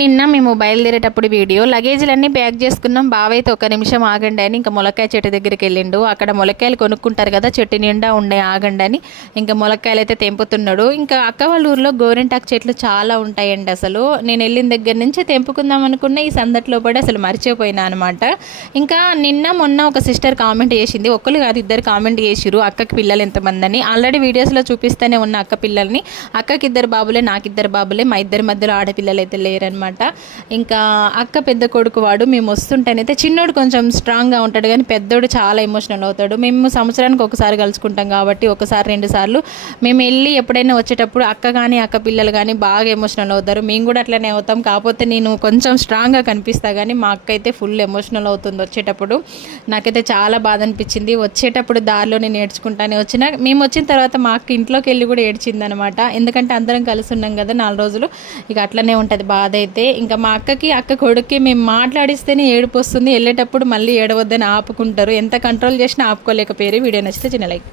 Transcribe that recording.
నిన్న మేము బయలుదేరేటప్పుడు video లగేజీలన్నీ pack చేసుకున్నాం. బావ అయితే ఒక నిమిషం ఆగండి అని ఇంకా ములక్కాయ చెట్టు దగ్గరికి వెళ్ళిండు. అక్కడ ములక్కాయలు కొనుక్కుంటారు కదా, చెట్టు నిండా ఉండే, ఆగండి అని ఇంకా ములక్కాయలు అయితే తెంపుతున్నాడు. ఇంకా అక్క వాళ్ళ ఊర్లో గోరింటాకు చెట్లు చాలా ఉంటాయండి. అసలు నేను వెళ్ళిన దగ్గర నుంచి తెంపుకుందాం అనుకున్న ఈ సందట్లో పడి అసలు మర్చిపోయినా అనమాట. ఇంకా నిన్న మొన్న ఒక సిస్టర్ కామెంట్ చేసింది, ఒక్కరు కాదు ఇద్దరు కామెంట్ చేసిరు, అక్కకి పిల్లలు ఎంతమంది అని. ఆల్రెడీ వీడియోస్లో చూపిస్తూనే ఉన్న అక్క పిల్లల్ని. అక్కకి ఇద్దరు బాబులే, నాకు ఇద్దరు బాబులే, మా ఇద్దరి మధ్యలో ఆడపిల్లలు అయితే లేరనమాట. ఇంకా అక్క పెద్ద కొడుకు వాడు, మేము వస్తుంటేనైతే చిన్నోడు కొంచెం స్ట్రాంగ్గా ఉంటాడు కానీ పెద్దోడు చాలా ఎమోషనల్ అవుతాడు. మేము సంవత్సరానికి ఒకసారి కలుసుకుంటాం కాబట్టి ఒకసారి 2 సార్లు మేము వెళ్ళి ఎప్పుడైనా వచ్చేటప్పుడు అక్క కానీ అక్క పిల్లలు కానీ బాగా ఎమోషనల్ అవుతారు. మేము కూడా అట్లనే అవుతాం. కాకపోతే నేను కొంచెం స్ట్రాంగ్గా కనిపిస్తా కానీ మా అక్క అయితే ఫుల్ ఎమోషనల్ అవుతుంది వచ్చేటప్పుడు. నాకైతే చాలా బాధ అనిపించింది. వచ్చేటప్పుడు దారిలో నేను ఏడ్చుకుంటానే వచ్చిన. మేము వచ్చిన తర్వాత మా అక్క ఇంట్లోకి వెళ్ళి కూడా ఏడ్చింది అనమాట. ఎందుకంటే అందరం కలిసి ఉన్నాం కదా 4 రోజులు, ఇక అట్లనే ఉంటుంది బాధ అయితే. ఇంకా మా అక్కకి అక్క కొడుక్కి మేము మాట్లాడిస్తేనే ఏడుపు వస్తుంది. వెళ్ళేటప్పుడు మళ్ళీ ఏడవద్దని ఆపుకుంటారు. ఎంత కంట్రోల్ చేసినా ఆపుకోలేకపోయారు. వీడియో నచ్చితే చిన్న లైక్.